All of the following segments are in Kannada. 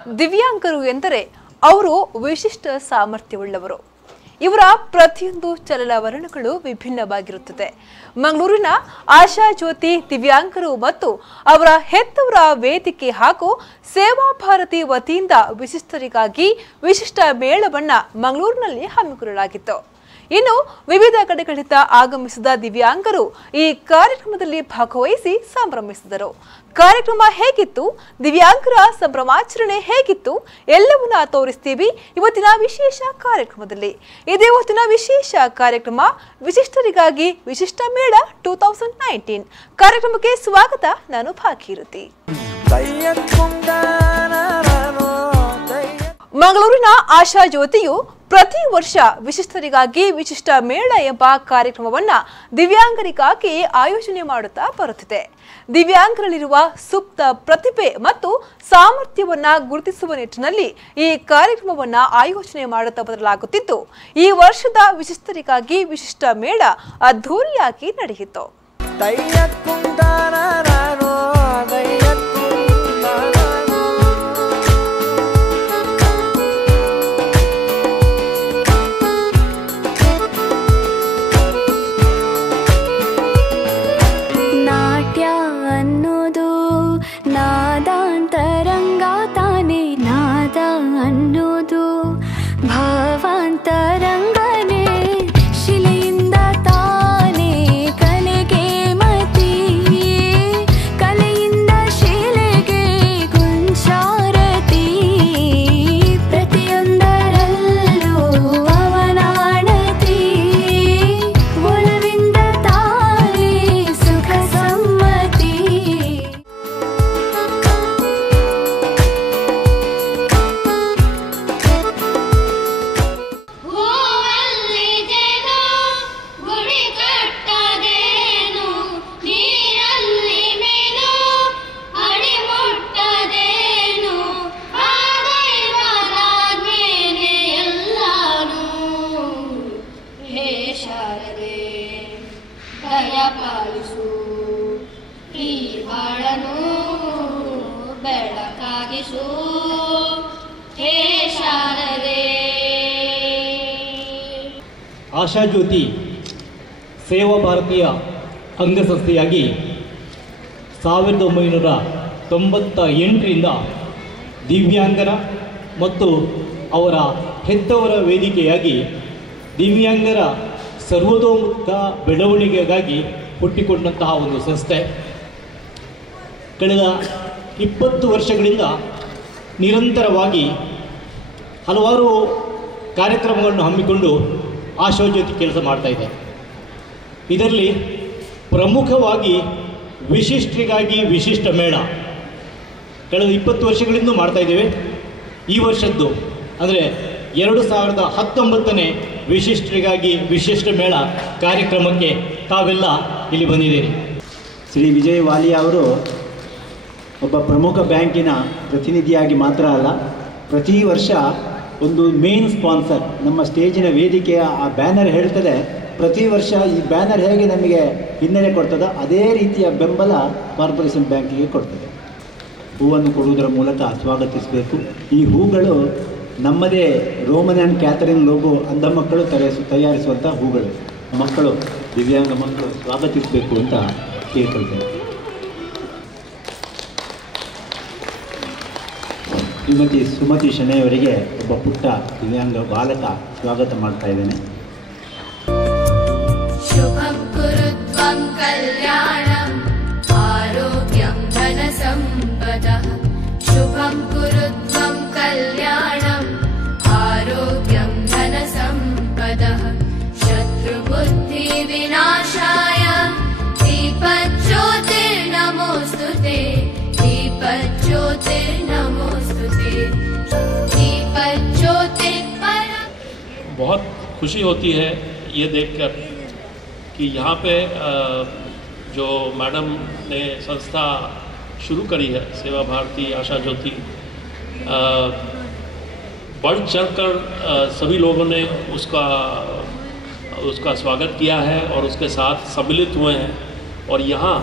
ದಿವ್ಯಾಂಗರು ಎಂದರೆ ಅವರು ವಿಶಿಷ್ಟ ಸಾಮರ್ಥ್ಯವುಳ್ಳವರು. ಇವರ ಪ್ರತಿಯೊಂದು ಚಲನವಲನಗಳು ವಿಭಿನ್ನವಾಗಿರುತ್ತದೆ. ಮಂಗಳೂರಿನ ಆಶಾ ಜ್ಯೋತಿ ದಿವ್ಯಾಂಗರು ಮತ್ತು ಅವರ ಹೆತ್ತವರ ವೇದಿಕೆ ಹಾಗೂ ಸೇವಾ ಭಾರತಿ ವತಿಯಿಂದ ವಿಶಿಷ್ಟರಿಗಾಗಿ ವಿಶಿಷ್ಟ ಮೇಳವನ್ನು ಮಂಗಳೂರಿನಲ್ಲಿ ಹಮ್ಮಿಕೊಳ್ಳಲಾಗಿತ್ತು. ಇನ್ನು ವಿವಿಧ ಕಡೆಗಳಿಂದ ಆಗಮಿಸಿದ ದಿವ್ಯಾಂಗರು ಈ ಕಾರ್ಯಕ್ರಮದಲ್ಲಿ ಭಾಗವಹಿಸಿ ಸಂಭ್ರಮಿಸಿದರು. ಕಾರ್ಯಕ್ರಮ ಹೇಗಿತ್ತು, ದಿವ್ಯಾಂಗರ ಸಂಭ್ರಮಾಚರಣೆ ಹೇಗಿತ್ತು ಎಲ್ಲವನ್ನ ತೋರಿಸ್ತೀವಿ ಇವತ್ತಿನ ವಿಶೇಷ ಕಾರ್ಯಕ್ರಮದಲ್ಲಿ. ಇದೇ ಇವತ್ತಿನ ವಿಶೇಷ ಕಾರ್ಯಕ್ರಮ ವಿಶಿಷ್ಟರಿಗಾಗಿ ವಿಶಿಷ್ಟ ಮೇಳ 2019 ಕಾರ್ಯಕ್ರಮಕ್ಕೆ ಸ್ವಾಗತ. ನಾನು ಭಾಗೀರಥಿ. ಮಂಗಳೂರಿನ ಆಶಾ ಜ್ಯೋತಿಯು ಪ್ರತಿ ವರ್ಷ ವಿಶಿಷ್ಟರಿಗಾಗಿ ವಿಶಿಷ್ಟ ಮೇಳ ಎಂಬ ಕಾರ್ಯಕ್ರಮವನ್ನ ದಿವ್ಯಾಂಗರಿಗಾಗಿ ಆಯೋಜನೆ ಮಾಡುತ್ತಾ ಬರುತ್ತಿದೆ. ದಿವ್ಯಾಂಗರಲ್ಲಿರುವ ಸುಪ್ತ ಪ್ರತಿಭೆ ಮತ್ತು ಸಾಮರ್ಥ್ಯವನ್ನ ಗುರುತಿಸುವ ನಿಟ್ಟಿನಲ್ಲಿ ಈ ಕಾರ್ಯಕ್ರಮವನ್ನ ಆಯೋಜನೆ ಮಾಡುತ್ತಾ ಬದಲಾಗುತ್ತಿದ್ದು, ಈ ವರ್ಷದ ವಿಶಿಷ್ಟರಿಗಾಗಿ ವಿಶಿಷ್ಟ ಮೇಳ ಅದ್ಧೂರಿಯಾಗಿ ನಡೆಯಿತು. ಆಶಾ ಜ್ಯೋತಿ ಸೇವಾ ಭಾರತೀಯ ಅಂಗಸಂಸ್ಥೆಯಾಗಿ 1998ರಿಂದ ದಿವ್ಯಾಂಗರ ಮತ್ತು ಅವರ ಹೆತ್ತವರ ವೇದಿಕೆಯಾಗಿ ದಿವ್ಯಾಂಗರ ಸರ್ವತೋಮುಖ ಬೆಳವಣಿಗೆಗಾಗಿ ಹುಟ್ಟಿಕೊಂಡಂತಹ ಒಂದು ಸಂಸ್ಥೆ. ಕಳೆದ 20 ವರ್ಷಗಳಿಂದ ನಿರಂತರವಾಗಿ ಹಲವಾರು ಕಾರ್ಯಕ್ರಮಗಳನ್ನು ಹಮ್ಮಿಕೊಂಡು ಆಶಾ ಜ್ಯೋತಿ ಕೆಲಸ ಮಾಡ್ತಾ ಇದೆ. ಇದರಲ್ಲಿ ಪ್ರಮುಖವಾಗಿ ವಿಶಿಷ್ಟರಿಗಾಗಿ ವಿಶಿಷ್ಟ ಮೇಳ ಕಳೆದ 20 ವರ್ಷಗಳಿಂದ ಮಾಡ್ತಾ ಇದ್ದೇವೆ. ಈ ವರ್ಷದ್ದು ಅಂದರೆ 2019ನೇ ವಿಶಿಷ್ಟರಿಗಾಗಿ ವಿಶಿಷ್ಟ ಮೇಳ ಕಾರ್ಯಕ್ರಮಕ್ಕೆ ತಾವೆಲ್ಲ ಇಲ್ಲಿ ಬಂದಿದ್ದೀರಿ. ಶ್ರೀ ವಿಜಯ್ ವಾಲಿಯಾ ಅವರು ಒಬ್ಬ ಪ್ರಮುಖ ಬ್ಯಾಂಕಿನ ಪ್ರತಿನಿಧಿಯಾಗಿ ಮಾತ್ರ ಅಲ್ಲ, ಪ್ರತಿ ವರ್ಷ ಒಂದು ಮೇನ್ ಸ್ಪಾನ್ಸರ್. ನಮ್ಮ ಸ್ಟೇಜಿನ ವೇದಿಕೆಯ ಆ ಬ್ಯಾನರ್ ಹೇಳ್ತದೆ, ಪ್ರತಿ ವರ್ಷ ಈ ಬ್ಯಾನರ್ ಹೇಗೆ ನಮಗೆ ಹಿನ್ನೆಲೆ ಕೊಡ್ತದೋ ಅದೇ ರೀತಿಯ ಬೆಂಬಲ ಕಾರ್ಪೊರೇಷನ್ ಬ್ಯಾಂಕಿಗೆ ಕೊಡ್ತದೆ. ಹೂವನ್ನು ಕೊಡುವುದರ ಮೂಲಕ ಸ್ವಾಗತಿಸಬೇಕು. ಈ ಹೂಗಳು ನಮ್ಮದೇ ರೋಮನ್ ಆ್ಯಂಡ್ ಕ್ಯಾಥರಿನ್ ಲೋಗೋ ಅಂಧ ಮಕ್ಕಳು ತಯಾರಿಸುವಂಥ ಹೂಗಳು. ಮಕ್ಕಳು, ದಿವ್ಯಾಂಗ ಮಕ್ಕಳು ಸ್ವಾಗತಿಸಬೇಕು ಅಂತ ಕೇಳ್ಕೊಳ್ತೇನೆ. ಶ್ರೀಮತಿ ಸುಮತಿ ಶೆಣೆಯವರಿಗೆ ಒಬ್ಬ ಪುಟ್ಟ ದಿವ್ಯಾಂಗ ಬಾಲಕ ಸ್ವಾಗತ ಮಾಡ್ತಾ ಇದ್ದೇನೆ. ಶುಭಂ ಕುರುತ್ವಂ ಕಲ್ಯಾಣಂ ಆರೋಗ್ಯಂ ಧನ ಸಂಪದಃ. ಶುಭಂ ಕುರುತ್ವಂ ಕಲ್ಯಾಣಂ ಆರೋಗ್ಯಂ ಧನ ಸಂಪದಃ. ಶತ್ರು ಬುದ್ಧಿ ವಿನಾಶಾಯ ದೀಪಜ್ಯೋತಿರ್ನಮೋಸ್ತುತೆ. दीपज्योतिर्नमोस्तुते. बहुत खुशी होती है ये देखकर कि यहाँ पे जो मैडम ने संस्था शुरू करी है सेवा भारती आशा ज्योति, बढ़ चढ़कर सभी लोगों ने उसका स्वागत किया है और उसके साथ सम्मिलित हुए हैं और यहाँ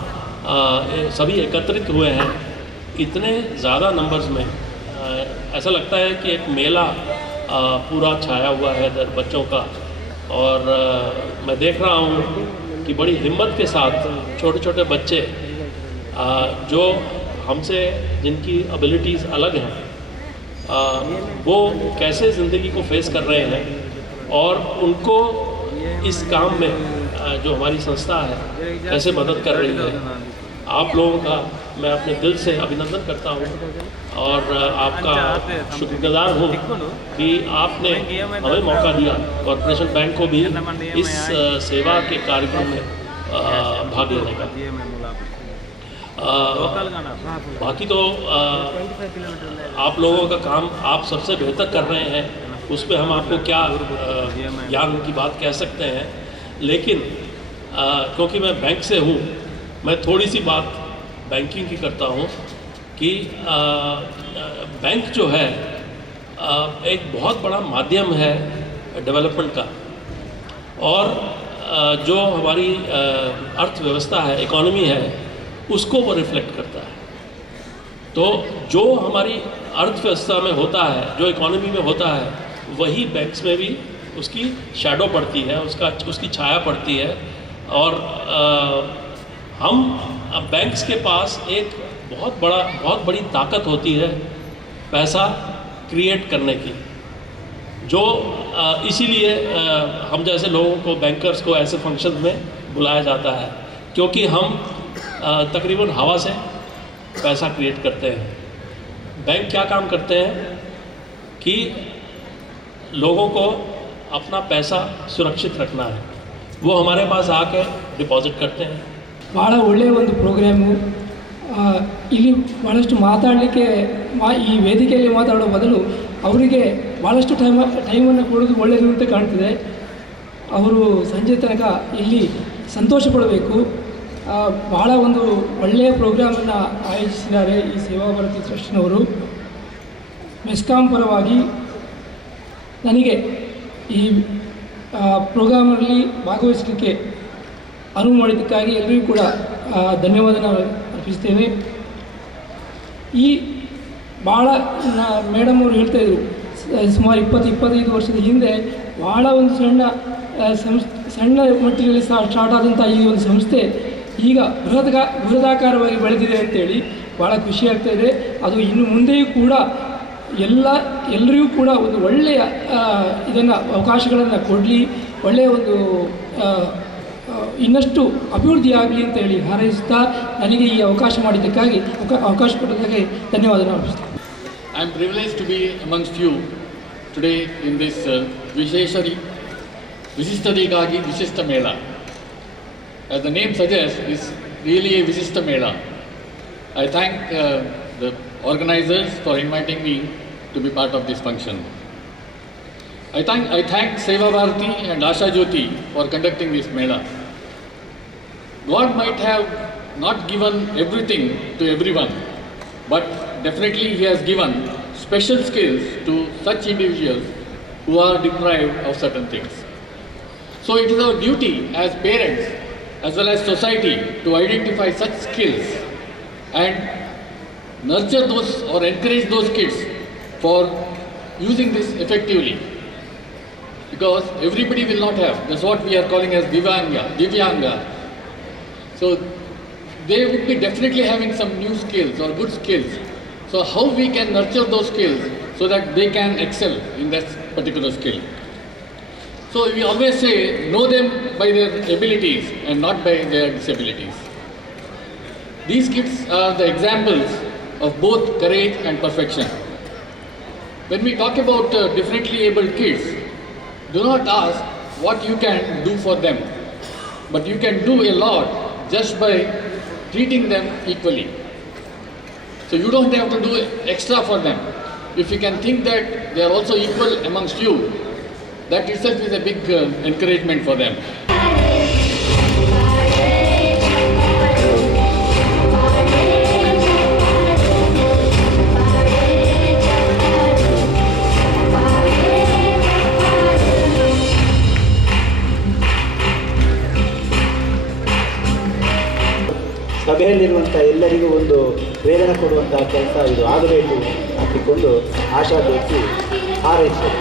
सभी एकत्रित हुए हैं। इतने ज़्यादा नंबर्स में ऐसा लगता है कि एक मेला पूरा छाया हुआ है इधर बच्चों का। और मैं देख रहा हूँ कि बड़ी हिम्मत के साथ छोटे छोटे बच्चे जो हमसे जिनकी एबिलिटीज़ अलग हैं वो कैसे ज़िंदगी को फेस कर रहे हैं और उनको इस काम में जो हमारी संस्था है कैसे मदद कर रही है। आप लोगों का मैं अपने दिल से अभिनंदन करता हूँ और आपका शुक्रगुजार हूँ कि आपने हमें मौका दिया कॉर्पोरेशन बैंक को भी इस सेवा के कार्यक्रम में भाग लेने का। बाकी तो आप लोगों का काम आप सबसे बेहतर कर रहे हैं, उस पर हम आपको क्या ज्ञान की बात कह सकते हैं। लेकिन क्योंकि मैं बैंक से हूँ, मैं थोड़ी सी बात बैंकिंग की करता हूँ कि बैंक जो है एक बहुत बड़ा माध्यम है डेवलपमेंट का, और जो हमारी अर्थव्यवस्था है, इकोनॉमी है, उसको वो रिफ्लेक्ट करता है। तो जो हमारी अर्थव्यवस्था में होता है, जो इकोनॉमी में होता है, वही बैंक्स में भी उसकी शैडो पड़ती है, उसकी छाया पड़ती है। और हम बैंक्स के पास एक बहुत बड़ी ताकत होती है पैसा क्रिएट करने की, जो इसीलिए हम जैसे लोगों को, बैंकर्स को ऐसे फंक्शन में बुलाया जाता है, क्योंकि हम तकरीबन हवा से पैसा क्रिएट करते हैं। बैंक क्या काम करते हैं कि लोगों को अपना पैसा सुरक्षित रखना है, वो हमारे पास आके डिपॉजिट करते हैं। ಭಾಳ ಒಳ್ಳೆಯ ಒಂದು ಪ್ರೋಗ್ರಾಮು. ಇಲ್ಲಿ ಭಾಳಷ್ಟು ಮಾತಾಡಲಿಕ್ಕೆ ಈ ವೇದಿಕೆಯಲ್ಲಿ ಮಾತಾಡೋ ಬದಲು ಅವರಿಗೆ ಭಾಳಷ್ಟು ಟೈಮನ್ನು ಕೊಡೋದು ಒಳ್ಳೆಯದು ಅಂತ ಕಾಣ್ತಿದೆ. ಅವರು ಸಂಜೆ ತನಕ ಇಲ್ಲಿ ಸಂತೋಷ ಪಡಬೇಕು. ಭಾಳ ಒಂದು ಒಳ್ಳೆಯ ಪ್ರೋಗ್ರಾಮನ್ನು ಆಯೋಜಿಸಿದ್ದಾರೆ ಈ ಸೇವಾ ಭಾರತಿ ಟ್ರಸ್ಟ್ನವರು. ಮೆಸ್ಕಾಂ ಪರವಾಗಿ ನನಗೆ ಈ ಪ್ರೋಗ್ರಾಮಲ್ಲಿ ಭಾಗವಹಿಸಲಿಕ್ಕೆ ಅನುವು ಮಾಡಿದ್ದಕ್ಕಾಗಿ ಎಲ್ಲರಿಗೂ ಕೂಡ ಧನ್ಯವಾದನ ಅರ್ಪಿಸ್ತೇವೆ. ಈ ಭಾಳ ಮೇಡಮ್ ಅವರು ಹೇಳ್ತಾಯಿದ್ರು, ಸುಮಾರು 20-25 ವರ್ಷದ ಹಿಂದೆ ಭಾಳ ಒಂದು ಸಣ್ಣ ಮಟ್ಟಿನಲ್ಲಿ ಸ್ಟಾರ್ಟ್ ಆದಂಥ ಈ ಒಂದು ಸಂಸ್ಥೆ ಈಗ ಬೃಹದಾಕಾರವಾಗಿ ಬೆಳೆದಿದೆ ಅಂತೇಳಿ ಭಾಳ ಖುಷಿಯಾಗ್ತಾಯಿದೆ. ಅದು ಇನ್ನು ಮುಂದೆಯೂ ಕೂಡ ಎಲ್ಲರಿಗೂ ಕೂಡ ಒಂದು ಒಳ್ಳೆಯ ಇದನ್ನು ಅವಕಾಶಗಳನ್ನು ಕೊಡಲಿ, ಒಳ್ಳೆಯ ಒಂದು ಇನ್ನಷ್ಟು ಅಭಿವೃದ್ಧಿ ಆಗಲಿ ಅಂತ ಹೇಳಿ ಹಾರೈಸುತ್ತಾ ನನಗೆ ಈ ಅವಕಾಶ ಮಾಡಿದ್ದಕ್ಕಾಗಿ ಅವಕಾಶ ಕೊಟ್ಟದಕ್ಕೆ ಧನ್ಯವಾದ ಅರ್ಪಿಸ್ತೇನೆ. I am privileged to be amongst you today in this Vishishtadikagi Vishishta Mela. As the name suggests, it's really a Vishishta Mela. I thank the organizers for inviting me to be part of this function. I thank Seva Bharati and Asha Jyoti for conducting this Mela. God might have not given everything to everyone, but definitely He has given special skills to such individuals who are deprived of certain things. So it is our duty as parents as well as society to identify such skills and nurture those or encourage those kids for using this effectively. Because everybody will not have, that's what we are calling as Divyanga. So they would be definitely having some new skills or good skills. So how we can nurture those skills so that they can excel in that particular skill. So we always say, know them by their abilities and not by their disabilities. These kids are the examples of both courage and perfection. When we talk about differently abled kids, do not ask what you can do for them, but you can do a lot just by treating them equally. So you don't have to do extra for them. If you can think that they are also equal amongst you, that itself is a big encouragement for them. ಸಭೆಯಲ್ಲಿರುವಂಥ ಎಲ್ಲರಿಗೂ ಒಂದು ಪ್ರೇರಣೆ ಕೊಡುವಂತಹ ಕೆಲಸ ಇದು ಆಗಬೇಕು. ಒಪ್ಪಿಕೊಂಡು ಆಶಾಜ್ಯೋತಿ ಹಾರೈಸಿದರು.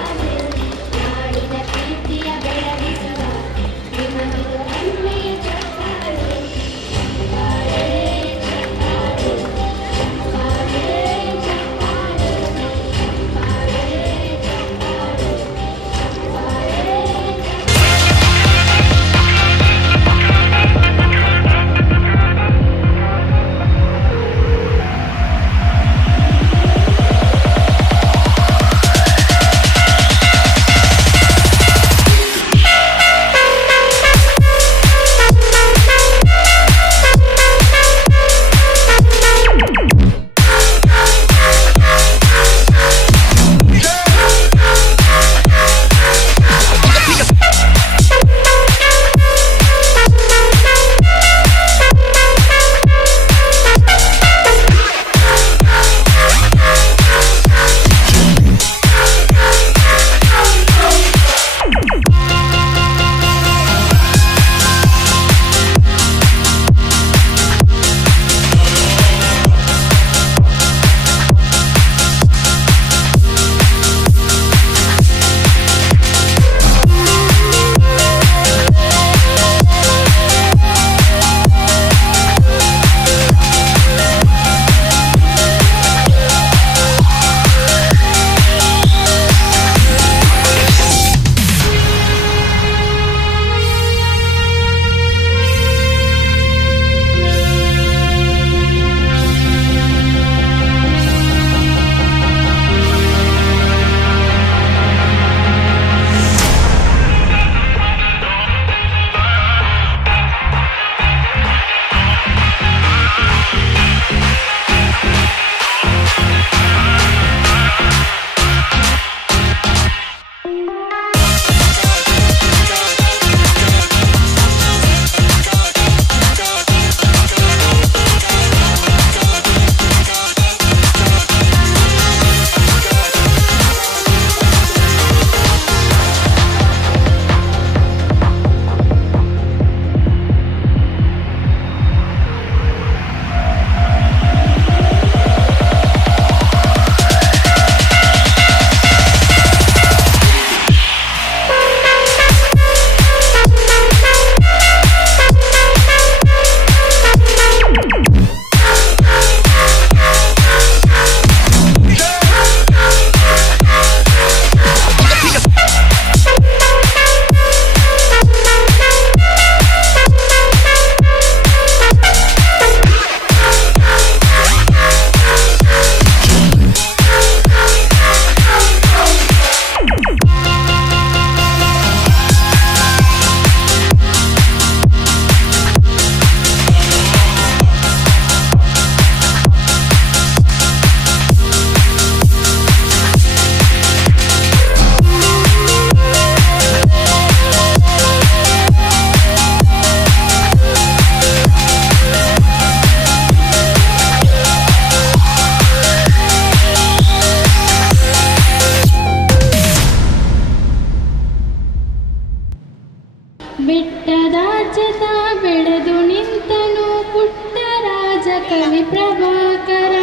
ಬೆಟ್ಟದಾಚೆತ ಬೆಳೆದು ನಿಂತನು ಪುಟ್ಟರಾಜ ಕವಿ ಪ್ರಭಾಕರ.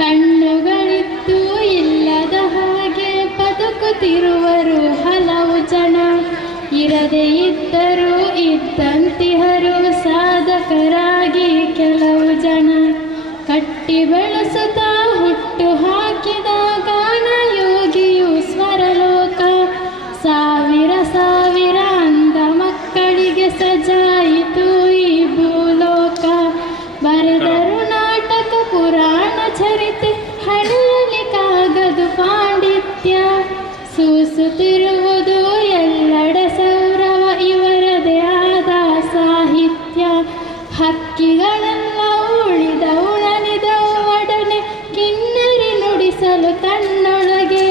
ಕಣ್ಣುಗಳಿದ್ದು ಇಲ್ಲದ ಹಾಗೆ ಬದುಕುತ್ತಿರುವರು ಹಲವು ಜನ. ಇರದೇ ಇದ್ದರೂ ಇದ್ದಂತಿಹರು ಸಾಧಕರಾಗಿ ಕೆಲವು ಜನ. ಕಟ್ಟಿ ಬೆಳೆಸುತ್ತಾ ಹುಟ್ಟು ಹಾಕಿದ ಗಾನಯೋಗಿಯು ಸ್ವರಲೋಕ. ಸಾವಿರ ಸಾವಿರ ಅಂದ ಮಕ್ಕಳಿಗೆ ಸಜಾಯಿತು ಈ ಭೂಲೋಕ. ಬರೆದರು ನಾಟಕ ಪುರಾಣ ಚರಿತೆ ಹಳೆಯಲಿ ಕಾಗದು ಪಾಂಡಿತ್ಯ. ಸೂಸುತ್ತಿರುವುದು ಎಲ್ಲೆಡೆ ಸೌರವ ಇವರದೇ ಆದ ಸಾಹಿತ್ಯ. ಹಕ್ಕಿಗಳೆಲ್ಲ ಉಳಿದ ಉಳನಿದವು ಒಡನೆ ಕಿನ್ನರಿ ನುಡಿಸಲು ತನ್ನೊಳಗೆ.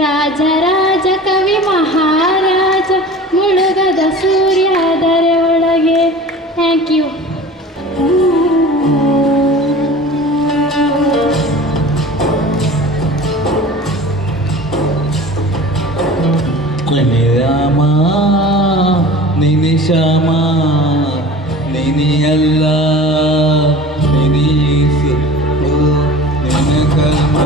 ರಾಜರಾಜ ಕವಿ ಮಹಾರಾಜ ಮುಳುಗದ ಸೂರ್ಯಾದರೆ ಒಳಗೆ. Thank you. ರಾಮ ನೀನೆ ಶ್ಯಾಮ ನೀನೆ ಅಲ್ಲ ನೀನೆ ಯೇಸು ನಿನ್ನ ಕರ್ಮ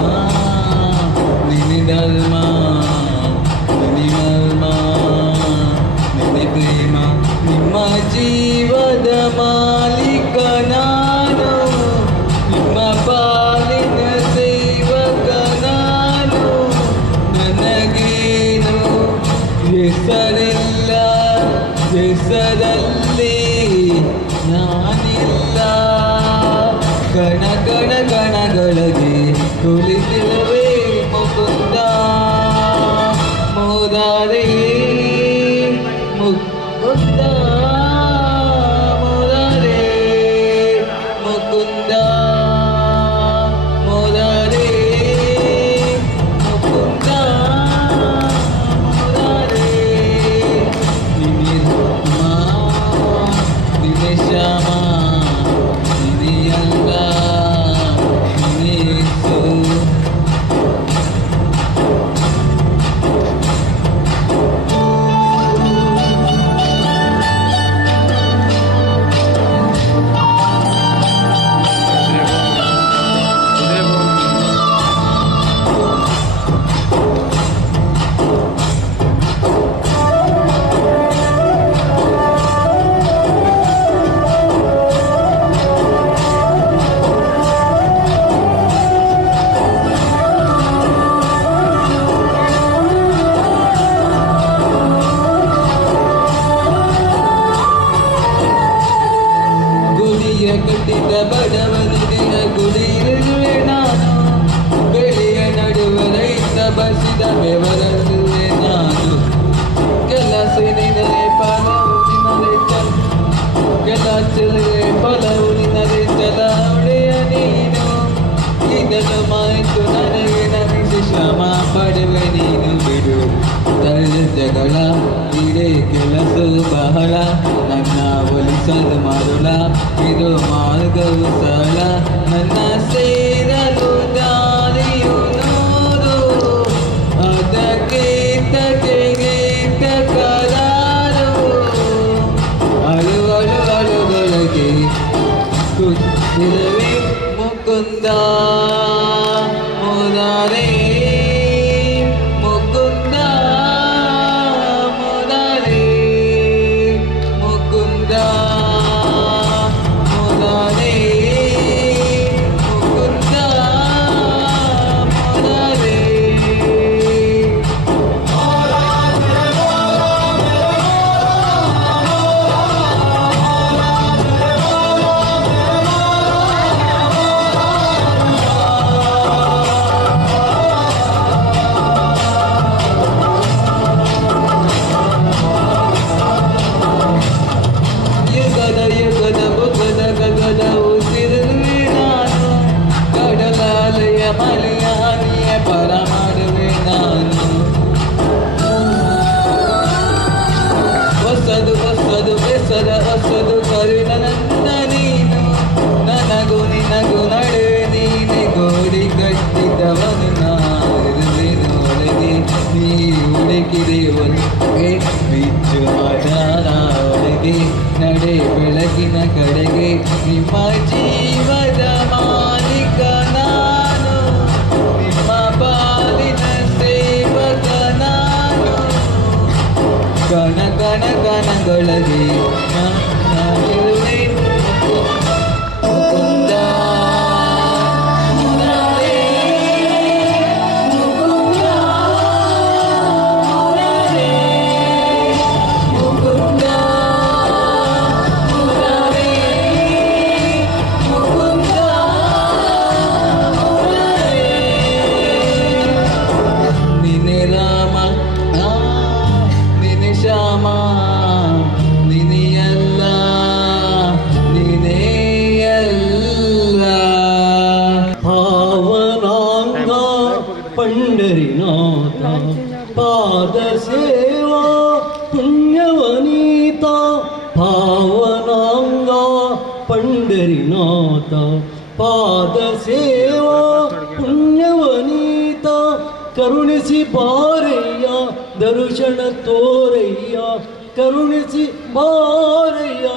ಬರಸುವೆ ನಾನು ಕೆಲಸ ನಿನಗೆ ಫಲವು ನಿನಗೆ ಕೆಲಸವೇ ಫಲವು ನಿನಗೆ ಚಲಾವಣೆಯ ನೀನು ಇದನ್ನು ಮಾಹಿತು ನನಗೆ ನಮಿಸಿ ಶ್ರಮ ಪಡುವೆ ನೀನು ಬಿಡು ಜಗಳ ಇದೇ ಕೆಲಸ ಬಹಳ ನನ್ನ ಒಲಿಸಲು ಮರುಳ ಇದು ಮಾರ್ಗವು ಸರಳ ನನ್ನ ಸೇರಲು ದಾರಿಯು ನೋಡು ಅದಕ್ಕೆ ಕರಾರು ಅಳು ಅಳು ಅಳುಗಳಿಗೆ ಕುತ್ತಿರವೆ ಮುಕುಂದ ಮುರಾರೇ ಮುಕುಂದ ಮುರಾರೇ ಮುಕುಂದ ಮುರಾರೇ ಮುಕುಂದ ಮುರಾರೇ ಯುಗದ ಬುಗದ ಗಗದ ಉಸಿರುವೆ ನಾನು ಕಡಲಾಲಯ ಮಲಯಾನಿಯ ಪರ ಮಾಡುವೆ ನಾನು ಹೊಸದು ಹೊಸದು ಬೆಸದ ಹೊಸದು ಕರುಣ ನನ್ನ ನೀನು ನನಗೂ ನಿನಗೂ ನಡುವೆ ನೀನೆ ಗೋಡಿ ಕಟ್ಟಿದವನು ನಾನಿರುವೆನು ಒಳಗೆ ನೀ ಹುಡುಕಿದೆ ಒಳಗೆ ಬಿಚ್ಚು ಆಧಾರ ಒಳಗೆ ನಡೆ ಬೆಳಗಿನ ಕಡೆಗೆ ನಿಮ್ಮ ಜೀವದ ಮಾಲೀಕ ನಾನು ನಿಮ್ಮ ಪಾಲಿನ ಸೇವಕ ನಾನು ಕಣ ಕಣ ಕಣಗಳಗೆ ನಾನಿರುವೆ ಮುಕುಂದ ಮುರಾರೇ ಮುಕುಂದ ಮುರಾರೇ ಮುಕುಂದ ಮುರಾರೇ ಮುಕುಂದ ಮುರಾರೇ ನಿನ್ನೆ ರಾಮ ನಿನ್ನೆ ಶ್ಯಾಮ ನಿನ್ನೆ ಎಲ್ಲ ನಿನ್ನೆ ಎಲ್ಲ ಪಾವನಾಂಗ ಪಂಡರಿನಾಥ ಪಾದ ಸೇವಾ ಪುಣ್ಯವನೀತ ಪಾವನಾಂಗ ಪಂಡರಿನಾಥ ಪಾದ ಸೇವಾ ಪುಣ್ಯವನೀತ ಕರುಣಿಸಿ ಬಾರಯ್ಯ ದರ್ಶನ ತೋರಯ್ಯ ಕರುಣಿಸಿ ಬಾರಯ್ಯ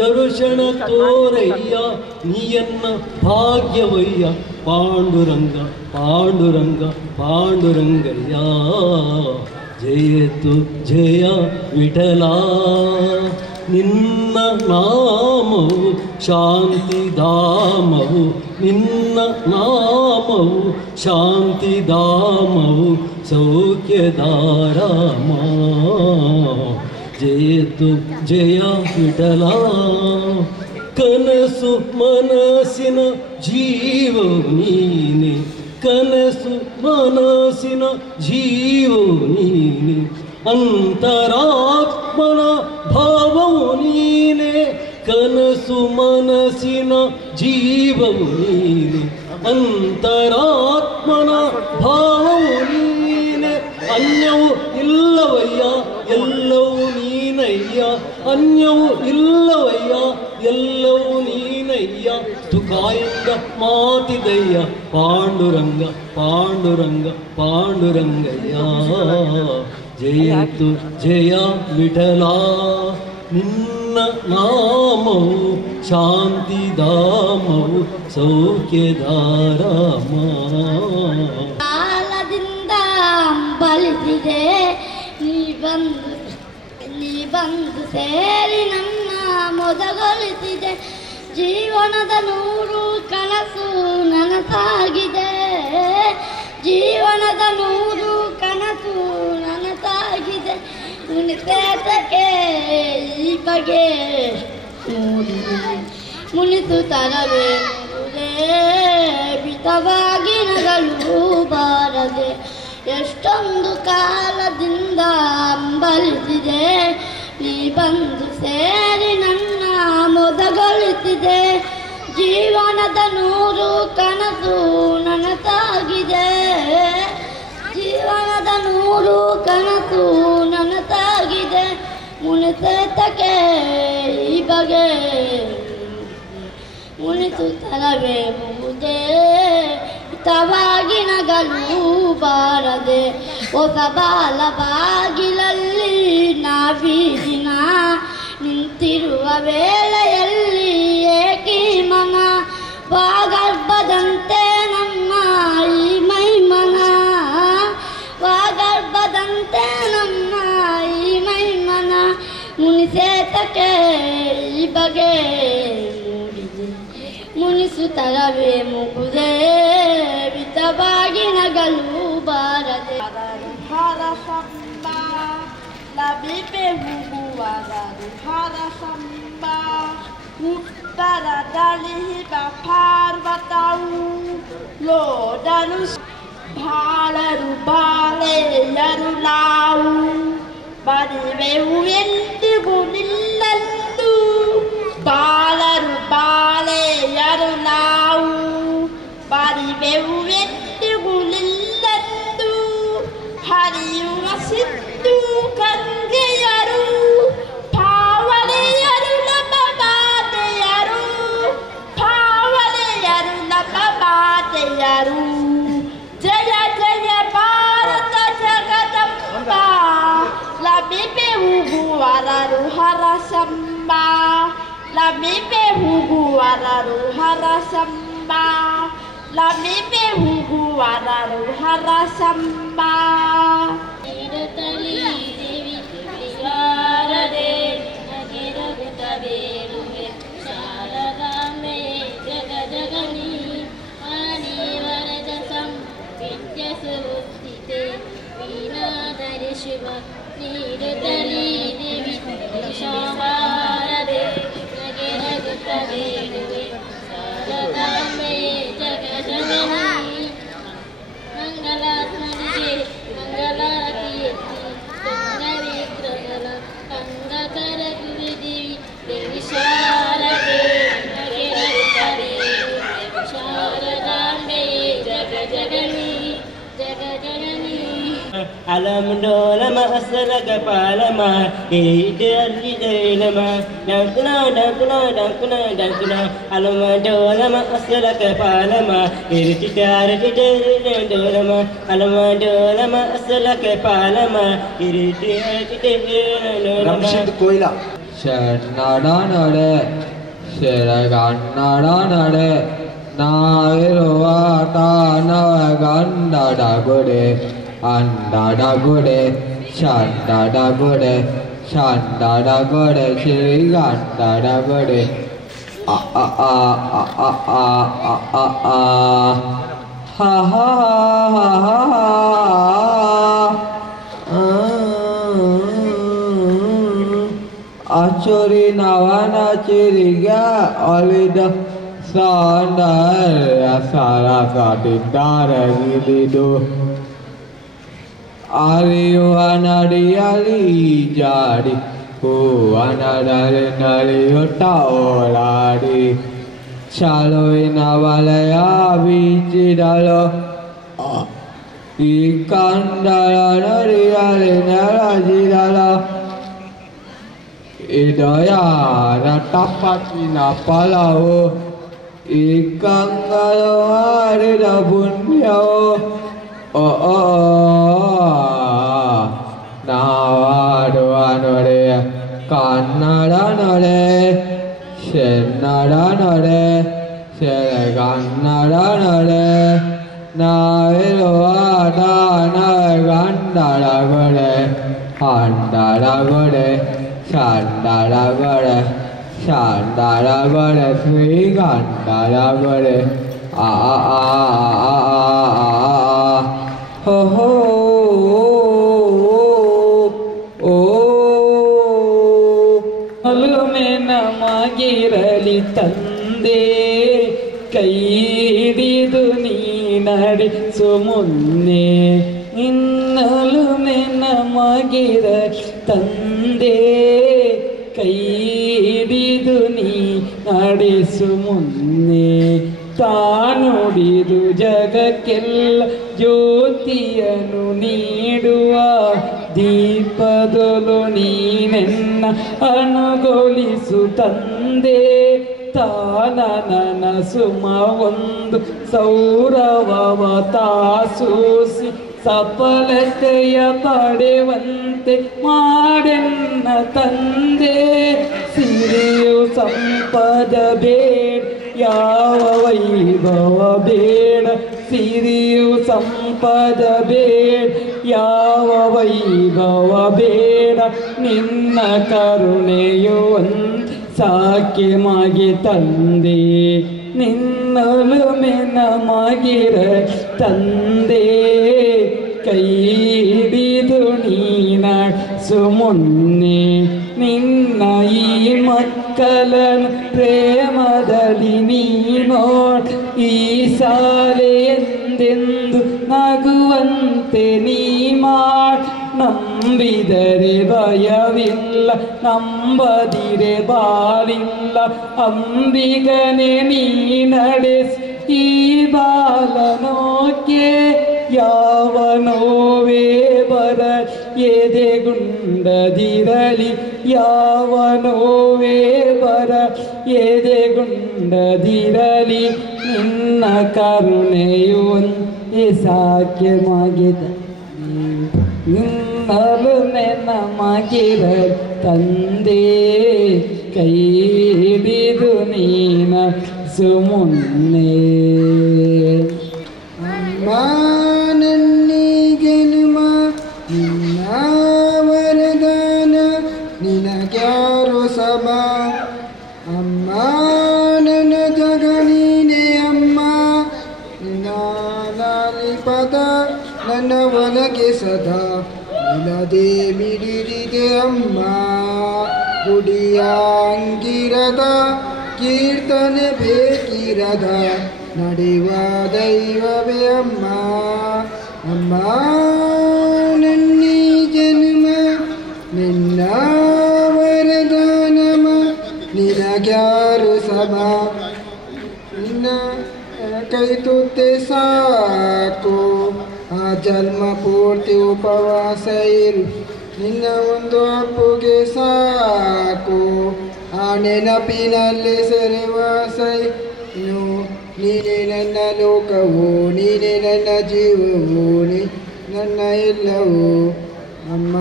ದರ್ಶನ ತೋರಯ್ಯ ನೀಯನ್ನ ಭಾಗ್ಯವಯ್ಯ ಪಾಂಡುರಂಗ ಪಾಂಡುರಂಗ ಪಾಂಡುರಂಗಯ್ಯ ಜಯತು ಜಯ ವಿಠಲ ನಿನ್ನ ನಾಮವು ಶಾಂತಿಧಾಮವು ನಿನ್ನ ನಾಮವು ಶಾಂತಿಧಾಮವು ಸೌಖ್ಯಧಾರಾಮ ಜಯತು ಜಯ ವಿಠಲ ಕನಸು ಮನಸ್ಸಿನ ಜೀವವು ನೀನೆ ಕನಸು ಮನಸ್ಸಿನ ಜೀವವು ನೀನೆ ಅಂತರಾತ್ಮನ ಭಾವವು ನೀನೆ ಕನಸು ಮನಸ್ಸಿನ ಜೀವವು ನೀನೆ ಅಂತರಾತ್ಮನ ಭಾವವು ನೀನೆ ಅನ್ಯವು ಇಲ್ಲವಯ್ಯ ಎಲ್ಲವೂ ನೀನಯ್ಯ ಅನ್ಯವು ಇಲ್ಲವಯ್ಯ ಎಲ್ಲವೂ ನೀನಯ್ಯ ತುಕಾಯಿಂದ ಮಾತಿದಯ್ಯ ಪಾಂಡುರಂಗ ಪಾಂಡುರಂಗ ಪಾಂಡುರಂಗಯ್ಯ ಜಯತು ಜಯ ವಿಠಲ ನಿನ್ನ ನಾಮವು ಶಾಂತಿಧಾಮವು ಸೌಖ್ಯಧಾರಾಮ ಕಾಲದಿಂದ ಬಲಿಸಿದೆ ನೀ ಬಂದು ಸೇರಿ ನನ್ನ ಮೊದಗೊಳಿಸಿದೆ ಜೀವನದ 100 ಕನಸು ನನಸಾಗಿದೆ ಜೀವನದ 100 ಕನಸು ನನಸಾಗಿದೆ ಮುನಿಸೇತಕ್ಕೆ ಈ ಬಗೆ ಮುನಿಸು ತರವೇ ಬಿತವಾಗಿ ನಗಲು ಬಾರದೆ ಎಷ್ಟೊಂದು ಕಾಲದಿಂದ ಅಂಬಲಿಸಿದೆ ನೀ ಬಂದು ಸೇರಿ ನನ್ನ ಮೊದಗೊಳಿಸಿದೆ ಜೀವನದ 100 ಕನಸು ನನಸಾಗಿದೆ ಜೀವನದ 100 ಕನಸು ನನಸಾಗಿದೆ ಮುನಿಸೇತಕ್ಕೆ ಈ ಬಗೆ ಮುನಿಸುತ್ತಲವೇ ಮುಗುದೆ ಹಿತವಾಗಿ ನಗಲು ಬಾರದೆ ಹೊಸ ಬಾಲ ಬಾಗಿಲಲ್ಲಿ ನಾವೀದಿನ ನಿಂತಿರುವ ವೇಳೆಯಲ್ಲಿ ಏಕಿ ಮನ ವಾಗರ್ಭದಂತೆ ನಮ್ಮ ಈ ಮೈಮನ ವಾಗರ್ಭದಂತೆ ನಮ್ಮ ಈ ಮೈಮನ ಮುನಿಸೇತಕ್ಕೆ ಈ ಬಗೆ ಮೂಡಿದೆ ಮುನಿಸುತ್ತಲವೇ ಮುಗುದೆ ವಿತವಾಗಿ ನಗಲು ಬಾರದೆ ಹರಸಂಬ ಲಭಿಪೆ ಮುಗುವದರು ಹರಸಂಬ ಉತ್ತರದಲ್ಲಿ ಪಾರ್ವತವು ಲೋಡನು ಬಾಳರು ಬಾಳೆಯರು ನಾವು ಬರಿವೆವು ಎಂದಿಗೂ ನಿಲ್ಲಂದು ಬಾಳರು ಬಾಳೆಯರು ನಾವು ಬರಿವೆವು ಎಂದಿಗೂ ನಿಲ್ಲಂದು ಹರಿಯುವ ಸಿದ್ದು ಗಂಗೆಯರು ಪಾವನೆಯರು ನಮ್ಮ ಮಾತೆಯರು ಪಾವನೆಯರು ನಮ್ಮ ಮಾತೆಯರು ಜಯ ಜಯ ಭಾರತ ಜಗದಂಬ ಲಭಿಪೆ ಹೂಗುವರರು ಹರಸಂಬ ಲಭಿಪೆ ಹೂಗುವರರು ಹರಸಂಬ ಲಭಿಪೆ ಹೂಗುವರರು ಹರಸಂಬ ತಳಿ ದೇವಿ ಶಾರದೆ ನಗಿರಗುತ್ತ ಬೇಡುವೆ ಶಾರದಾಂಬೆ ಜಗ ಜಗನಿ ವಾಣಿ ವರದ ಸಂವಿದ್ಯ ಸುಸ್ಥಿತೆ ವೀಣಾಧರಿ ಶಿವ ನೀಡುತ್ತಲಿ ದೇವಿ ಶಾರದೆ ನಗಿರಗುತ್ತ ಬೇಡುವೆ ಶಾರದಾಂಬೆ ಜಗ ಜಗನಿ ಮಂಗಲಾತ್ಮನಿಗೆ ಮಂಗಲಾರತಿ ಎತ್ತಿ ಚಂದ್ರವಿಗ್ರಹಗಳ ಅಂಗಕರ ಗುರುದೇವಿ ದೇವಿ ಶಾರದೆ ನಗೆರಗುತ್ತಲೇ ಶಾರದಾಂಬೆ ಜಗ ಜಗನಿ ಜಗ ಜಗನಿ alam dolama asraka palama idari delama dankuna dankuna dankuna dankuna alam dolama asraka palama irtidari dolama alam dolama asraka palama irtidari dolama ರಮಶಿದ್ Koyna ಶರಣಡ ನಡೆ ಶರಗನ್ನಡ ನಡೆ ನಾವಿರುವಾಟ ನವಗಂಡಡ ಗುಡೆ ಅಂಡಡ ಗುಡೆ ಚಂಡಡ ಗುಡೆ ಚಂಡಡ ಗುಡೆ ಶ್ರೀಗಂಡಡ ಗುಡೆ ಆ ಆ ಆ ಆ ಆ ಆ ಆ ಹಾ ಹಾ ಹಾ Acuri nawana ciriga olida sandar asara sadindara gilidu Ariyu anadi ali jadi ku anadari nari utaoladi Chaloi navalaya bicidalo Ikandala nari ali narajidalo Idaya ratapakina palau Ikang galo harida bunyao Oh oh Nawadu anore Kannada nore Sennada nore Selegannada nore Naviruada nagandada gore Handada gore Chandala gore Chandala gore Srigandala gore ho ho ಅಲುಮೆ ನಮಗಿರಲಿ ತಂದೆ ಕೈ ಹಿಡಿದು ನೀ ನಡೆಸು ಮುನ್ನೆ ನಿನ್ನಲುಮೆ ನಮಗಿರ ತಂದೆ ಕೈ ಹಿಡಿದು ನೀ ನಡೆಸು ಮುನ್ನೆ ತಾನುಡಿದು ಜಗಕ್ಕೆಲ್ಲ ಜ್ಯೋತಿಯನ್ನು ನೀಡುವ ದೀಪದೊಲು ನೀನೆನ್ನ ಅನುಗೊಳಿಸು ತಂದೆ ತಾನನ ಸುಮ ಒಂದು ಸೌರವವ ತಾಸೂಸಿ ಸಫಲತೆಯ ಪಡೆವಂತೆ ಮಾಡೆನ್ನ ತಂದೆ ಸಿರಿಯು ಸಂಪದ ಬೇಡ ಯಾವ ವೈಭವ ಬೇಡ ಸಿರಿಯು ಸಂಪದ ಬೇಡ ಯಾವ ವೈಭವ ಬೇಡ ನಿನ್ನ ಕರುಣೆಯು ಸಾಕೆ ಮಗೆ ತಂದೆ ನಿನ್ನಲುಮೆ ನಮಗಿರ ತಂದೆ ಕೈ ಹಿಡಿದು ನೀನ ಸುಮುನ್ನೆ ನಿನ್ನ ಈ ಮಕ್ಕಳನ್ನು ಪ್ರೇಮದಲ್ಲಿ ನೀನೋಡ್ ಈ ಸಾಲೆ ಎಂದೆಂದು ನಗುವಂತೆ ನೀ ಮಾಡ್ ನಂಬಿದರೆ ಭಯವಿಲ್ಲ ನಂಬದಿರೆ ಬಾಳಿಲ್ಲ ಅಂಬಿಗನೆ ನೀ ನಡೆಸಿ ಈ ಬಾಲನೋಕೆ ಯಾವ ನೋವೇ ಬರ ಎದೆಗುಂಡದಿರಲಿ ಯಾವ ನೋವೇ ಬರ ಎದೆಗುಂಡದಿರಲಿ ನಿನ್ನ ಕರುಣೆಯು ಸಾಕ್ಯ ಮಗಿದ ನಿನ್ನಲು ನಮಗಿರ ತಂದೆ ಕೈ ಹಿಡಿದು ನೀನ ಸುಮುನ್ನೆ ಅಮ್ಮ ನನ್ನಿ ಜನ್ಮ ನಿನ್ನ ವರದಾನ ನಿನಗ್ಯಾರು ಸಮ ಅಮ್ಮ ನನ್ನ ಜಗ ನೀನೆ ಅಮ್ಮ ನಿನ್ನ ಲಾಲಿಪದ ನನ್ನ ಒಳಗೆ ಸದಾ ನಿನದೇ ಮಿಡಿದಿದೆ ಅಮ್ಮ ಗುಡಿಯ ಅಂಗಿರದ ಕೀರ್ತನೆ ಬೇಕಿರದ ನಡೆಯುವ ದೈವವೇ ಅಮ್ಮ ಅಮ್ಮ ನನ್ನಿ ಜನ್ಮ ನಿನ್ನ ವರದಾನಮ ನಿನಗ್ಯಾರು ಸಮ ನಿನ್ನ ಕೈ ತುತ್ತೆ ಸಾಕು ಆ ಜನ್ಮ ಪೂರ್ತಿ ಉಪವಾಸ ಇರು ನಿನ್ನ ಒಂದು ಅಪ್ಪುಗೆ ಸಾಕು ಆ ನೆನಪಿನಲ್ಲಿ ಸೆರೆವಾಸ ನೀನೇ ನನ್ನ ಲೋಕವು ನೀನೇ ನನ್ನ ಜೀವವು ನೀ ನನ್ನ ಎಲ್ಲವೂ ಅಮ್ಮ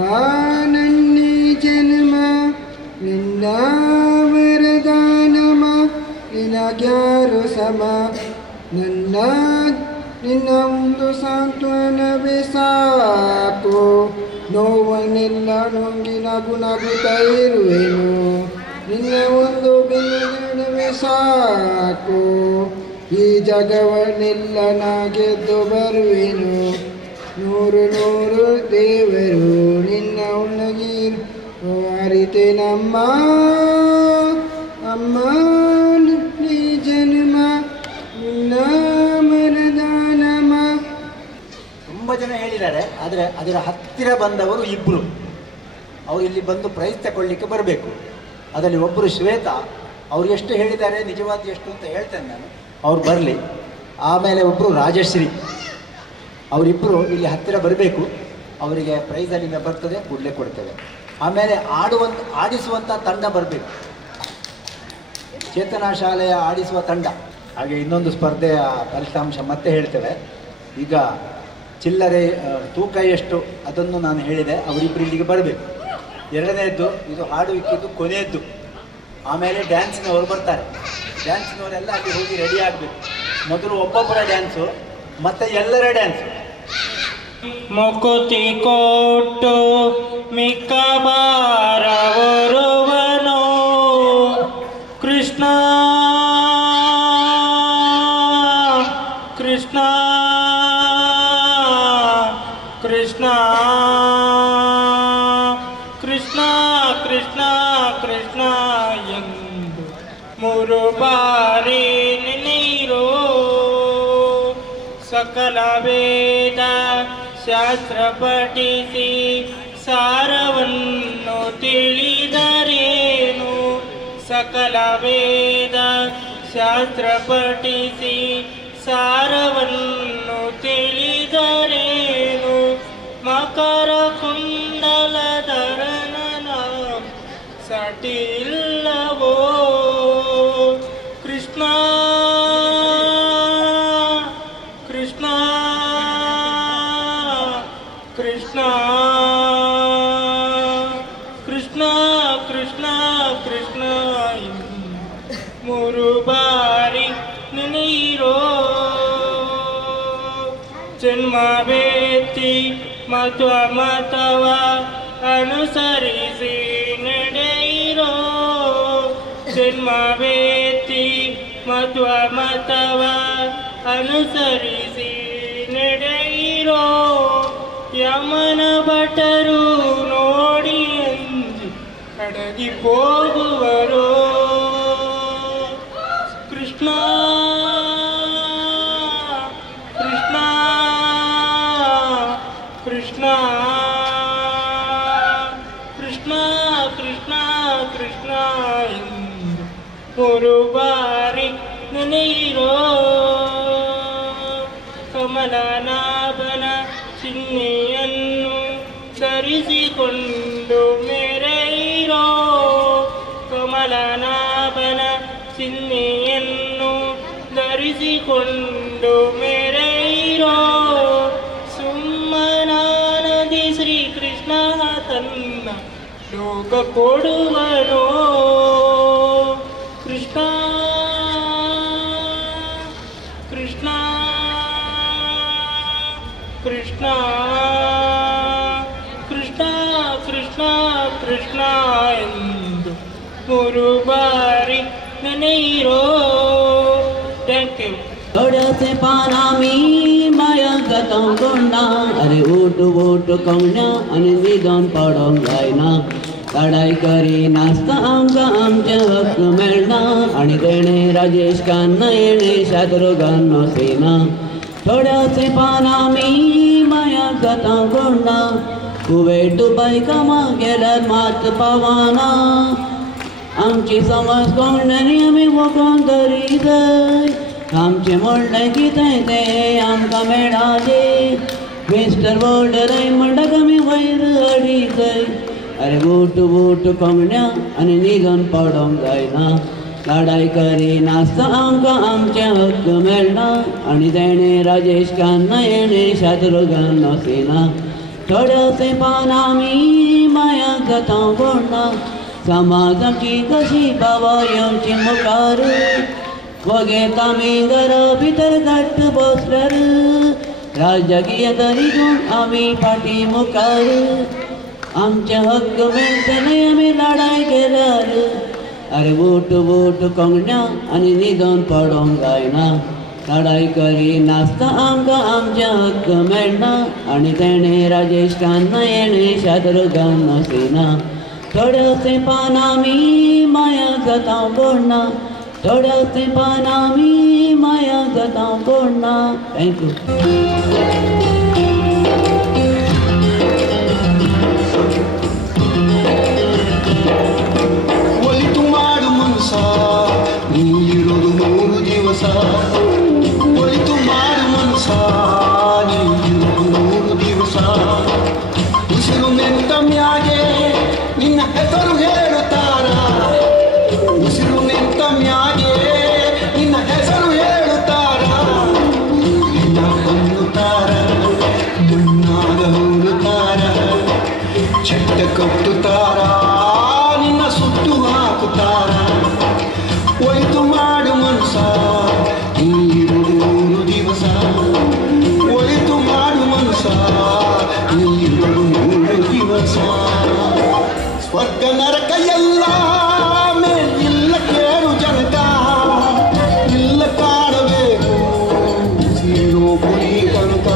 ನನ್ನಿ ಜನ್ಮ ನಿನ್ನ ವರದಾನಮ ನಿನಗ್ಯಾರು ಸಮ ನಿನ್ನ ಒಂದು ಸಾಂತ್ವನವೇ ಸಾಕು ನೋವನ್ನೆಲ್ಲ ನುಂಗಿ ನಗುತ್ತಾ ಇರುವೆನು ನಿನ್ನ ಒಂದು ಬೆಂಗಳವೇ ಸಾಕು ಈ ಜಗವನ್ನೆಲ್ಲ ನಾ ಗೆದ್ದು ಬರುವೆನು ನೂರು ನೂರು ದೇವರು ನಿನ್ನ ಉಣ್ಣಗೀರು ಅರಿತೆ ನಮ್ಮ ಅಮ್ಮ ನೀ ಜನ್ಮ ನಿನ್ನ ಮರದಾನಮ. ತುಂಬ ಜನ ಹೇಳಿದ್ದಾರೆ, ಆದರೆ ಅದರ ಹತ್ತಿರ ಬಂದವರು ಇಬ್ಬರು. ಅವರು ಇಲ್ಲಿ ಬಂದು ಪ್ರೈಸ್ ತಗೊಳ್ಳಿಕ್ಕೆ ಬರಬೇಕು. ಅದರಲ್ಲಿ ಒಬ್ಬರು ಶ್ವೇತಾ, ಅವ್ರು ಎಷ್ಟು ಹೇಳಿದ್ದಾರೆ ನಿಜವಾದ ಎಷ್ಟು ಅಂತ ಹೇಳ್ತೇನೆ ನಾನು, ಅವ್ರು ಬರಲಿ. ಆಮೇಲೆ ಒಬ್ಬರು ರಾಜಶ್ರೀ, ಅವರಿಬ್ಬರು ಇಲ್ಲಿ ಹತ್ತಿರ ಬರಬೇಕು. ಅವರಿಗೆ ಪ್ರೈಸ್ ಅಲ್ಲಿಂದ ಬರ್ತದೆ, ಕೂಡಲೇ ಕೊಡ್ತೇವೆ. ಆಮೇಲೆ ಆಡಿಸುವಂಥ ತಂಡ ಬರಬೇಕು, ಚೇತನಾ ಶಾಲೆಯ ಆಡಿಸುವ ತಂಡ. ಹಾಗೆ ಇನ್ನೊಂದು ಸ್ಪರ್ಧೆಯ ಫಲಿತಾಂಶ ಮತ್ತೆ ಹೇಳ್ತೇವೆ. ಈಗ ಚಿಲ್ಲರೆ ತೂಕ ಎಷ್ಟು ಅದನ್ನು ನಾನು ಹೇಳಿದೆ, ಅವರಿಬ್ಬರು ಇಲ್ಲಿಗೆ ಬರಬೇಕು. ಎರಡನೇದ್ದು ಇದು ಹಾಡುವಿಕೆದು ಕೊನೆಯದ್ದು. ಆಮೇಲೆ ಡ್ಯಾನ್ಸ್ನವರು ಬರ್ತಾರೆ. ಡ್ಯಾನ್ಸ್ನವರೆಲ್ಲ ಅಲ್ಲಿ ಹೋಗಿ ರೆಡಿ ಆಗಬೇಕು. ಮೊದಲು ಒಬ್ಬೊಬ್ಬರ ಡ್ಯಾನ್ಸು, ಮತ್ತು ಎಲ್ಲರ ಡ್ಯಾನ್ಸು. ಮುಕುತಿ ಕೊಟ್ಟು ಮಿಕ್ಕ ಬಾರವರುವನು ಕೃಷ್ಣ ಕೃಷ್ಣ ಕೃಷ್ಣ ಕೃಷ್ಣ ಕೃಷ್ಣ ಕೃಷ್ಣ ಎಂದು ಮೂರು ಬಾರಿ ನೀರು ಸಕಲ ವೇದ ಶಾಸ್ತ್ರ ಪಠಿಸಿ ಸಾರವನ್ನು ತಿಳಿದರೇನು ಸಕಲ ವೇದ ಶಾಸ್ತ್ರ ಪಠಿಸಿ ಸಾರವನ್ನು ತಿಳಿದರೇನು ಮಕರ ಕುಂಡಲಧರನ ಸಾಟಿ ಇಲ್ಲವೋ ಕೃಷ್ಣ ಕೃಷ್ಣ ಕೃಷ್ಣ ಕೃಷ್ಣ ಕೃಷ್ಣ ಕೃಷ್ಣ ಮೂರು ಬಾರಿ ನೆನೆಯಿರೋ ಜನ್ಮವೇತಿ ಮತ್ವ ಮತವ ಅನುಸರಿಸಿ ನಡೆಯಿರೋ ಜನ್ಮವೇತಿ ಮತ್ವ ಮತವ ಅನುಸರಿಸಿ ನಡೆಯಿರೋ ಯಮನ ಭಟರು ನೋಡಿ ಅಂಜಿ ಅಡಗಿ ಹೋಗುವರೋ ಕೃಷ್ಣ ಕೃಷ್ಣ ಕೃಷ್ಣ ಕೃಷ್ಣ ಕೃಷ್ಣ ಕೃಷ್ಣ ಎಂದು ಮೂರು ಬಾರಿ ನೆನೆಯಿರೋ ಕಮಲನಾಭನ ಚಿಹ್ನೆಯನ್ನು ಧರಿಸಿಕೊಂಡು ಮೆರೆಯಿರೋ ಕಮಲನಾಭನ ಚಿಹ್ನೆಯನ್ನು ಧರಿಸಿಕೊಂಡು ಮೆರೆಯಿರೋ ಸುಮ್ಮನಾನದಿ ಶ್ರೀಕೃಷ್ಣ ತನ್ನ ಲೋಕ ಕೊಡುವನೋ ಕೃಷ್ಣ ಕೃಷ್ಣ ಕೃಷ್ಣ ಕೃಷ್ಣ ಕೃಷ್ಣ ಕೃಷ್ಣ ಎಂದು ಮೂರು ಬಾರಿ ನೆನೆಯಿರೋ ಥ್ಯಾಂಕ್ ಯು थोड्याचे पाना मी माया गतां गोंडा अरे उठ कवण्या आणि निदान पडोंक जायना लढाई करी नासता आमकां आमचे हक्क मेळना आनी तेणे राजेश खान्ना येणे शात्रुघ्न नसेना थोड्याचे पाना मी माया गतां गोंडा कुवेट दुबय कामा गेल्यार मात पावाना आमची समज कोंडणी आमी वखोन तरी जाय आमचे म्हणलें कितें तें आमकां मेळाले मिस्टर बोर्डराय म्हणटाक आमी वयर अडीचय अरे बूट कोंगण्या आनी निघून पडोंक जायना लढाई करी नासता आमकां आमचे हक्क मेळना आनी तेणे राजेश खान्ना येणे शात्रुघ्न नसेना थोड्याचे पाना आमी माया गतां गोंडा समाज आमची कशी बाबा येवची मुखार वगेत आमी घरा भितर घट्ट बसल्यार राजकीय दरीतून आमी फाटी मुखार आमचे हक्क मेळटले आमी लढाई केल्यार अरे बूट कोंगण्या आनी निधन पडोंक जायना लढाई करी नासता आमकां आमचे हक्क मेळना आनी तेणे राजेश खान्ना येणे शात्रुघ्न नसेना थोड्याचे पाना आमी माया गतां गोंडा थोड्याचे पाना आमी माया गतां गोंडा थँक्यू ಒಲಿತು ಮಾಡು ಮನಸ ನೀಯಿರೋದು 3 ದಿವಸ ಒಲಿತು ಮಾಡು ಮನಸ ನೀಯಿರೋದು 3 ದಿವಸ ಉಸಿರು ನಿಂತ ಮ್ಯಾಗೆ ನಿನ್ನ ಹೆಸರು ಹೇಳುತ್ತಾರ ಉಸಿರು ನಿಂತ ಮ್ಯಾಗೆ ನಿನ್ನ ಹೆಸರು ಹೇಳುತ್ತಾರ ನಿನ್ನ ಹೊನ್ನುತ್ತಾರ ಮಣ್ಣಾಗ ಹೂರುತ್ತಾರ ಚಟ್ಟ ಕಟ್ಟುತ್ತಾರ ನಿನ್ನ ಸುಟ್ಟು ಹಾಕುತ್ತಾರ ಒಯ್ತು ಮಾಡು ಮನಸ ನೀರು 3 ದಿವಸ ಒಯ್ತು ಮಾಡು ಮನಸ ನೀರು 3 ದಿವಸ ಸ್ವರ್ಗ ನರಕ ಎಲ್ಲ ಇಲ್ಲ ಕೇಳು ಜನಕ ಇಲ್ಲ ಕಾಣಬೇಕು ಸೀರೋ ಪುರಿ ಕನಕ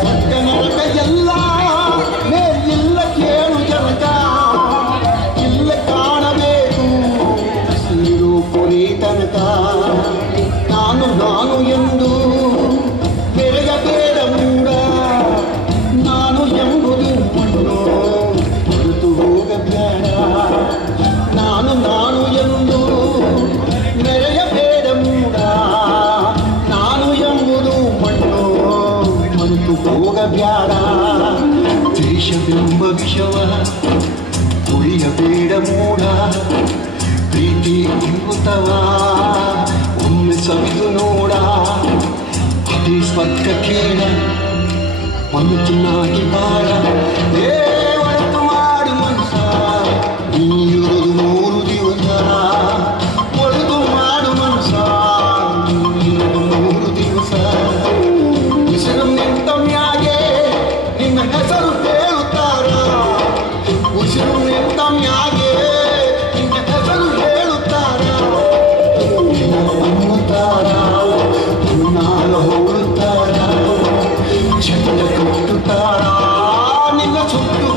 ಸ್ವರ್ಗ ನರಕ ಎಲ್ಲ ಇಲ್ಲ ಕೇಳು ಜನಕ ಇಲ್ಲ ಕಾಣಬೇಕು ಸೀರೋ ಪುರಿ ತನಕ ನಾನು ಎಂದು ಬೆರಗಬೇಡ ಮೂಡ ಎಂಬ ವಿಷವ ಕುಡಿಯಬೇಡ ಮೂಢ ಪ್ರೀತಿ ಅಮೃತವ ಒಮ್ಮೆ ಸವಿದು ನೋಡ ಅದೇ ಸ್ವರ್ಗ ಕೇಳ ಒಂದು ಚೆನ್ನಾಗಿ ಬಾಳ ಒಳತು ಮಾಡು ಮನಸ ನೀರುವುದು 3 ದಿವಸ ಒಳತು ಮಾಡು ಮನಸ ನೀರುವುದು 3 ದಿವಸ ಉಸಿರು ನಿಂತ ಮ್ಯಾಗೆ ನಿನ್ನ ಹೆಸರು ಹೇಳುತ್ತಾರ ಉಸಿರು ನಿಂತ ಮ್ಯಾಗೆ ನಿನ್ನ ಹೆಸರು ಹೇಳುತ್ತಾರ ಅನ್ನುತ್ತಾರ ನಾಳ ಹೋಗುತ್ತಾರ ಚಂದ ಕಟ್ಟುತ್ತಾರ ನಿನ್ನ ಸುಟ್ಟು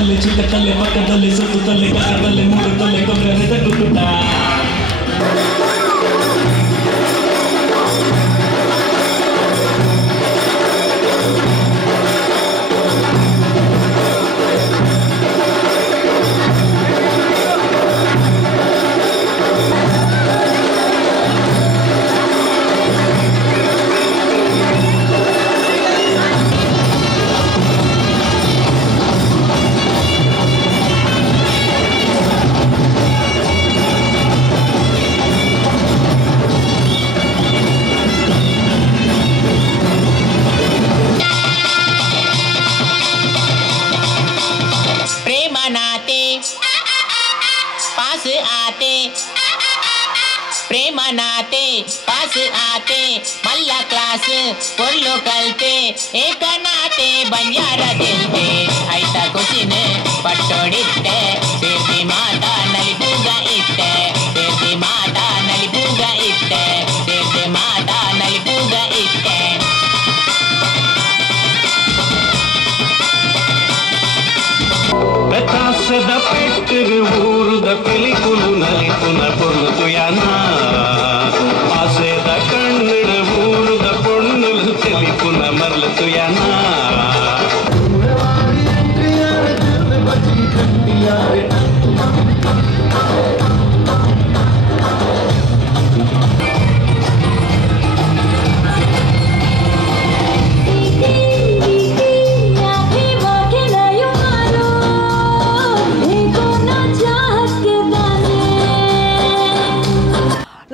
ಪಕ್ಕದಲ್ಲಿ ಚಿಕ್ಕದಲ್ಲಿ ಪಕ್ಕದಲ್ಲಿ ಸುತ್ತದಲ್ಲಿ ಕಕ್ಕದಲ್ಲಿ ಮೂಡುತ್ತಲ್ಲಿ ಕೊಕ್ಕರೆ ಕುಕ್ಕುಟ प्रेमनाते पास आते मल्ला क्लास पोल्लो कलते एक नाते बंजारा दिलते ऐसा कुछ ने पट्टोडिते सेर्दी माता नलिपूगा इत्ते सेर्दी माता नलिपूगा इत्ते सेर्दी माता नलिपूगा इत्ते ಬೆತ್ತಾಸದ ಪೆಟ್ಟರು ಊರುದ ಪೆಲಿಕುಲು ನಲಿಪುನ ಪೊರ್ಲು ಯಾನ ಆಸೆದ ಕಣ್ಣುಡ ಊರುದ ಪೊಣ್ಣುಲು ತೆಲಿಪುನ ಮರ್ಲು ಯಾನ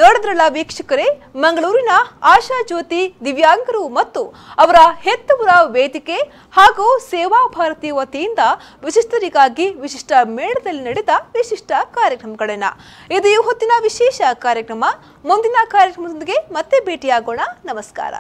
ನೋಡಿದ್ರಲ್ಲ ವೀಕ್ಷಕರೇ, ಮಂಗಳೂರಿನ ಆಶಾ ಜ್ಯೋತಿ ದಿವ್ಯಾಂಗರು ಮತ್ತು ಅವರ ಹೆತ್ತವರ ವೇದಿಕೆ ಹಾಗೂ ಸೇವಾ ಭಾರತಿ ವತಿಯಿಂದ ವಿಶಿಷ್ಟರಿಗಾಗಿ ವಿಶಿಷ್ಟ ಮೇಳದಲ್ಲಿ ನಡೆದ ವಿಶಿಷ್ಟ ಕಾರ್ಯಕ್ರಮಗಳನ್ನ. ಇದು ಈ ಹೊತ್ತಿನ ವಿಶೇಷ ಕಾರ್ಯಕ್ರಮ. ಮುಂದಿನ ಕಾರ್ಯಕ್ರಮದೊಂದಿಗೆ ಮತ್ತೆ ಭೇಟಿಯಾಗೋಣ. ನಮಸ್ಕಾರ.